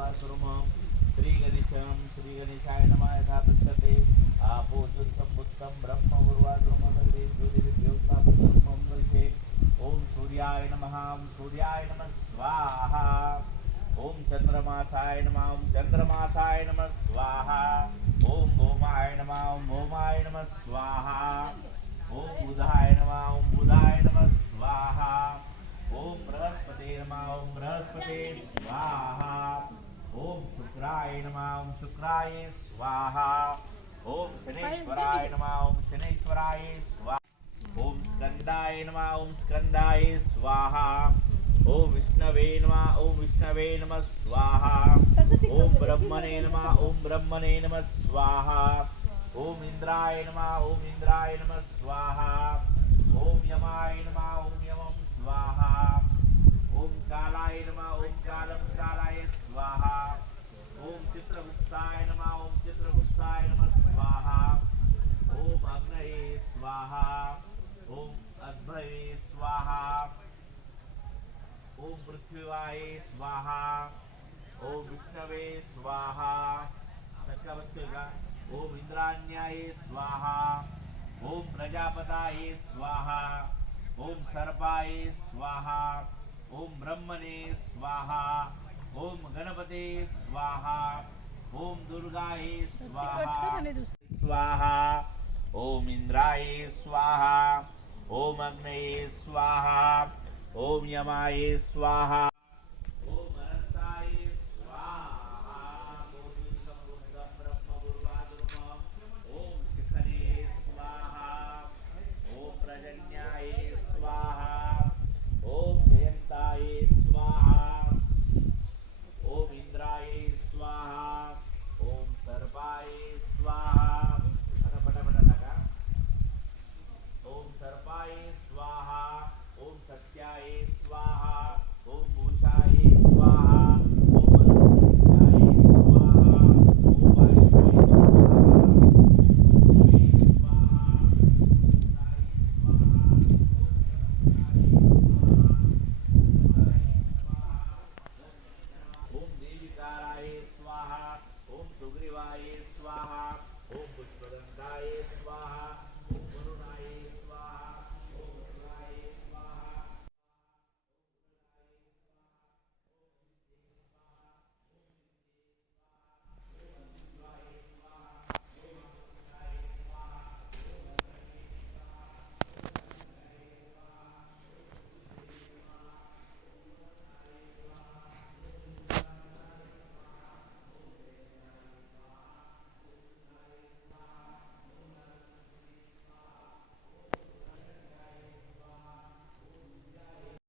पूर्वाकुर्मः श्री गणेशाय नमः यथा पृच्छते आपोजुत्सम्बुद्धं ब्रह्म पूर्वाकुर्मः सर्वे ज्योतिर्विद्योत्तापनं मंगलशे ओम सूर्याय नमः स्वाहा ओम चंद्रमासाय नमः स्वाहा ओम भौमाय नमः स्वाहा ओम बुधाय नमः स्वाहा ओम बृहस्पते स्वाहा ओम शुक्राय स्वाहा ओम शनेश्वराय स्वाहा ओम स्कंदाय स्वाहा ओम विष्णवे नमः स्वाहा ओम ब्रह्मणे नमः स्वाहा ओम इंद्राय नमः स्वाहा ओम यमाय यमं स्वाहा ओम कालाय कालाय स्वाहा ओम चित्रगुप्ताय नमः स्वाहा ओम अग्नये स्वाहा ओम अद्भवे स्वाहा ओम पृथ्वीवाय स्वाहा ओम विष्णवे स्वाहा धक्का बसतोय का ओम इंद्राण्याय स्वाहा ओम प्रजापताय स्वाहा ओम सर्पाय स्वाहा ओम ब्रह्मणे स्वाहा ओम गणपते स्वाहा ओम दुर्गाय स्वाहा ओम इंद्राय स्वाहा ओम अग्नये स्वाहा ओम यमाय स्वाहा ओम अनंताय स्वाहा ओम बुद्धं ब्रह्म पूर्वाकुर्मः ओम शिखरे स्वाहा ओम प्रजन्याय स्वाहा ओम जयंताय स्वाहा ओम इंद्राय स्वाहा ओम सर्पाय स्वाहा आता पटापटा टाका ओम सर्पाय स्वाहा ओम सत्याय स्वाहा ओम भूषाय स्वाहा ओम अनंताय स्वाहा ओम वायुवे स्वाहा ओम देविकाराय स्वाहा ओम सुग्रीवाय स्वाहा ओम पुष्पदंताय स्वाहा